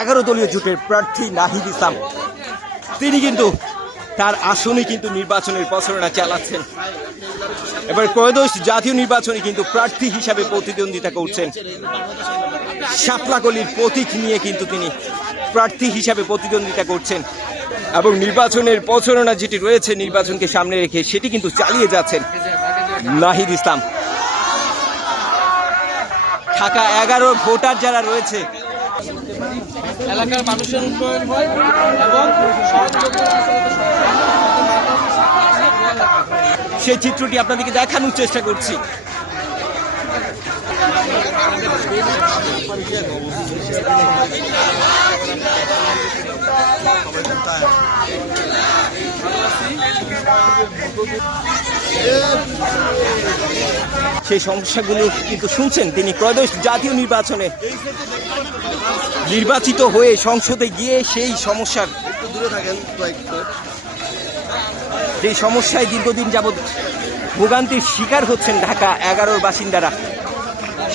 এগারো দলীয় জোটের প্রার্থী নাহিদ ইসলাম তিনি কিন্তু তার আসনে কিন্তু নির্বাচনের প্রচারণা চালাচ্ছেন। এবার ত্রয়োদশ জাতীয় নির্বাচনে কিন্তু প্রার্থী হিসাবে প্রতিদ্বন্দ্বিতা করছেন। শাপলাকলির প্রতীক নিয়ে কিন্তু তিনি প্রার্থী হিসাবে প্রতিদ্বন্দ্বিতা করছেন এবং নির্বাচনের প্রচারণা যেটি রয়েছে নির্বাচনকে সামনে রেখে সেটি কিন্তু চালিয়ে যাচ্ছেন নাহিদ ইসলাম। ঢাকা 11 ভোটার যারা রয়েছে এলাকার মানুষের উন্নয়ন হয় এবং সেই চিত্রটি আপনাদেরকে দেখানোর চেষ্টা করছি। সেই সমস্যাগুলো কিন্তু শুনছেন তিনি ত্রয়োদশ জাতীয় নির্বাচনে নির্বাচিত হয়ে সংসদে গিয়ে সেই সমস্যার যে সমস্যায় দীর্ঘদিন যাবৎ ভোগান্তির শিকার হচ্ছেন ঢাকা 11 বাসিন্দারা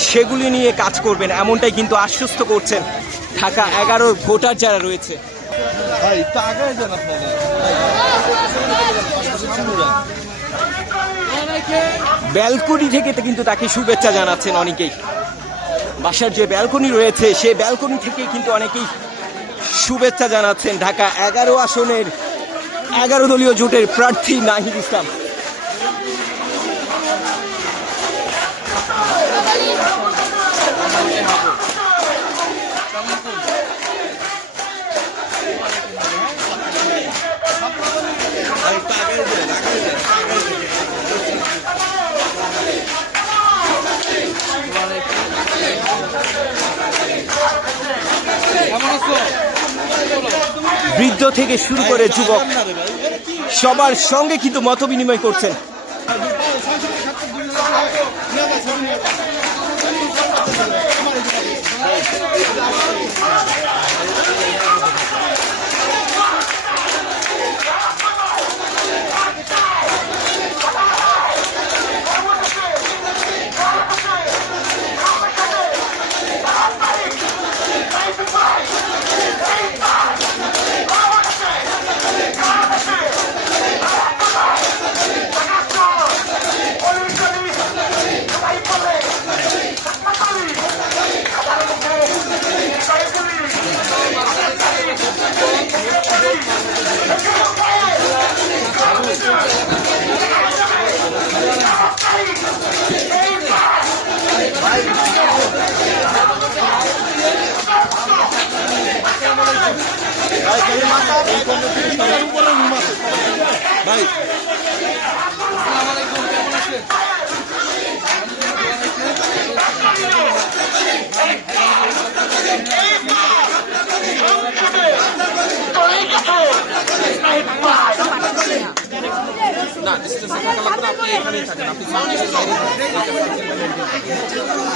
সেগুলি নিয়ে কাজ করবেন এমনটাই কিন্তু আশ্বস্ত করছেন ঢাকা 11 ভোটার যারা রয়েছে। ব্যালকনি থেকে কিন্তু তাকে শুভেচ্ছা জানাচ্ছেন অনেকেই। বাসার যে ব্যালকনি রয়েছে সেই ব্যালকনি থেকে কিন্তু অনেকেই শুভেচ্ছা জানাচ্ছেন ঢাকা 11 আসনের 11 দলীয় জোটের প্রার্থী নাহিদ ইসলাম। বৃদ্ধ থেকে শুরু করে যুবক সবার সঙ্গে কিন্তু মত বিনিময় করছেন।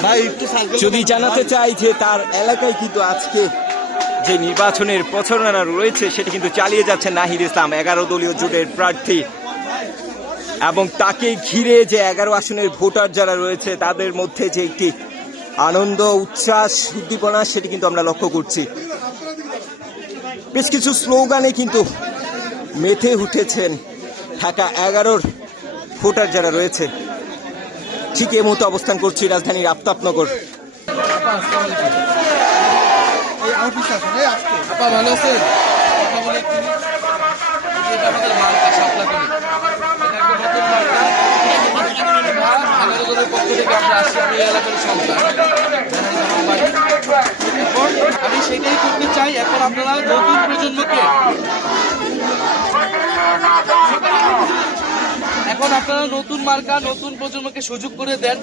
ভাই যদি জানাতে চাই যে তার এলাকায় কিন্তু আজকে যে নির্বাচনের প্রচারণা রয়েছে সেটি কিন্তু চালিয়ে যাচ্ছে নাহিদ ইসলাম 11 দলীয় জোটের প্রার্থী এবং তাকে ঘিরে যে 11 আসনের ভোটার যারা রয়েছে তাদের মধ্যে যে একটি আনন্দ উচ্ছ্বাস উদ্দীপনা সেটি কিন্তু আমরা লক্ষ্য করছি। বেশ কিছু স্লোগানে কিন্তু মেতে উঠেছেন ঢাকা 11 ভোটার যারা রয়েছে। ঠিক এই মুহূর্তে অবস্থান করছি রাজধানীর আফতাবনগর। ভালো আছেন? আমি সেটাই করতে চাই। এখন আপনারা নতুন প্রজন্মকে নতুন মার্কা নতুন প্রজন্মকে সুযোগ করে দেন।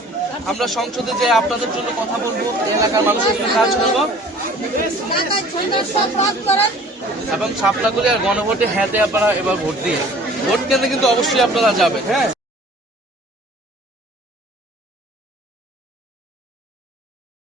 আমরা সংসদে যে আপনাদের জন্য কথা বলবো, এলাকার মানুষের জন্য কাজ করবো এবং শাপলাকলি আর গণভোটে হ্যাঁতে আপনারা এবার ভোট দিয়ে ভোট কেন্দ্রে কিন্তু অবশ্যই আপনারা যাবেন। হ্যাঁ,